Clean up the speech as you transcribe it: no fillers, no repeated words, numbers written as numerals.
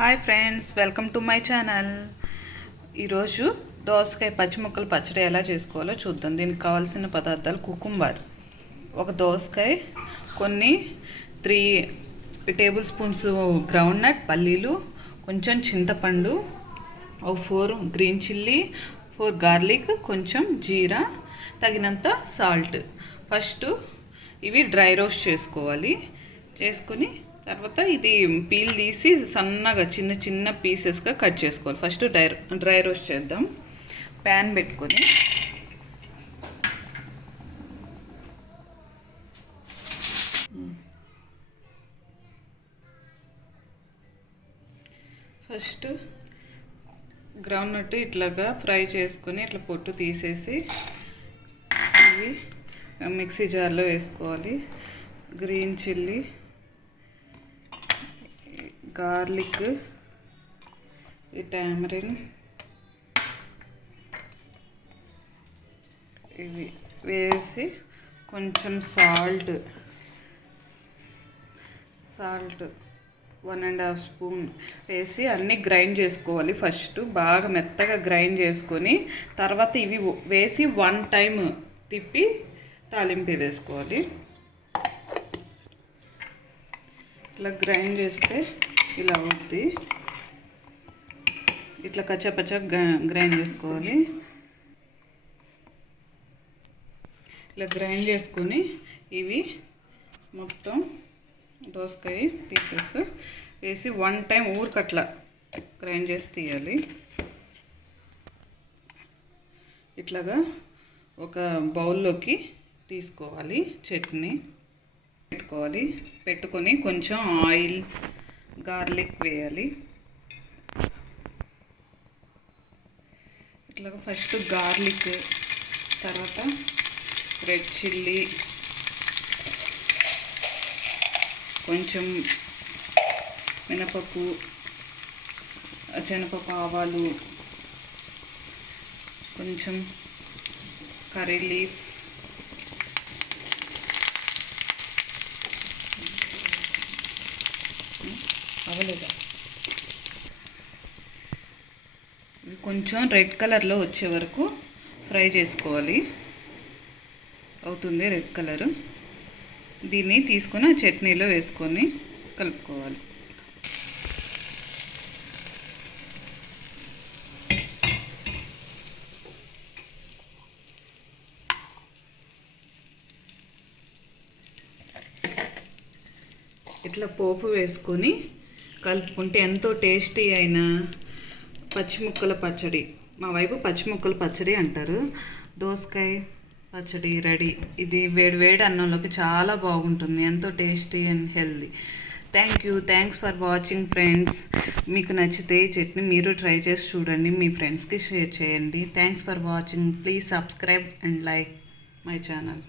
Hi friends, welcome to my channel. ఈరోజు దోసకాయ పచ్చిముక్కలు పచ్చడి ఎలా చేసుకోవాలో చూద్దాం. దీనికి కావాల్సిన పదార్థాలు: కుకుంబర్, ఒక దోసకాయ, కొన్ని 3 టేబుల్ స్పూన్స్ గ్రౌండ్ నట్ పల్లీలు, కొంచెం చింతపండు, 4 గ్రీన్ చిల్లీ, 4 గార్లిక్, కొంచెం జీరా, తగినంత సాల్ట్. ఫస్ట్ ఇవి డ్రై రోస్ట్ చేసుకోవాలి. చేసుకొని తర్వాత ఇది పీల్ తీసి సన్నగా చిన్న చిన్న పీసెస్గా కట్ చేసుకోవాలి. ఫస్ట్ డ్రై రోస్ట్ చేద్దాం. ప్యాన్ పెట్టుకొని ఫస్ట్ గ్రౌండ్ నట్ ఇట్లాగా ఫ్రై చేసుకొని ఇట్లా పొట్టు తీసేసి ఇవి మిక్సీ జార్లో వేసుకోవాలి. గ్రీన్ చిల్లీ, గార్లిక్, ఈ టామరిన్ ఇవి వేసి కొంచెం సాల్ట్ 1.5 స్పూన్ వేసి అన్నీ గ్రైండ్ చేసుకోవాలి. ఫస్ట్ బాగా మెత్తగా గ్రైండ్ చేసుకొని తర్వాత ఇవి వేసి 1 టైం తిప్పి తాలింపు వేసుకోవాలి. ఇట్లా గ్రైండ్ చేస్తే ఇలా అవుద్ది. ఇట్లా కచ్చపచ్చ గ్రైండ్ చేసుకోవాలి. ఇట్లా గ్రైండ్ చేసుకొని ఇవి మొత్తం దోసకాయ పీసెస్ వేసి 1 టైం ఊరికట్లా గ్రైండ్ చేసి తీయాలి. ఇట్లాగా ఒక బౌల్లోకి తీసుకోవాలి. చట్నీ పెట్టుకొని కొంచెం ఆయిల్, గార్లిక్ వేయాలి. ఇట్లాగా ఫస్ట్ గార్లిక్, తర్వాత రెడ్ చిల్లీ, కొంచెం మినపప్పు, శనగపప్పు, ఆవాలు, కొంచెం కర్రీ లీఫ్, అవలేదా ఇవి కొంచెం రెడ్ కలర్లో వచ్చే వరకు ఫ్రై చేసుకోవాలి. అవుతుంది రెడ్ కలరు. దీన్ని తీసుకొని ఆ చట్నీలో వేసుకొని కలుపుకోవాలి. ఇట్లా పోపు వేసుకొని కలుపుకుంటే ఎంతో టేస్టీ అయిన పచ్చిముక్కల పచ్చడి, మా వైపు పచ్చిముక్కల పచ్చడి అంటారు, దోసకాయ పచ్చడి రెడీ. ఇది వేడి అన్నంలోకి చాలా బాగుంటుంది. ఎంతో tasty and healthy. Thanks for watching friends. మీకు నచ్చితే ఈ చట్నీ మీరు ట్రై చేసి చూడండి. మీ ఫ్రెండ్స్కి షేర్ చేయండి. Thanks for watching. Please subscribe and like my channel.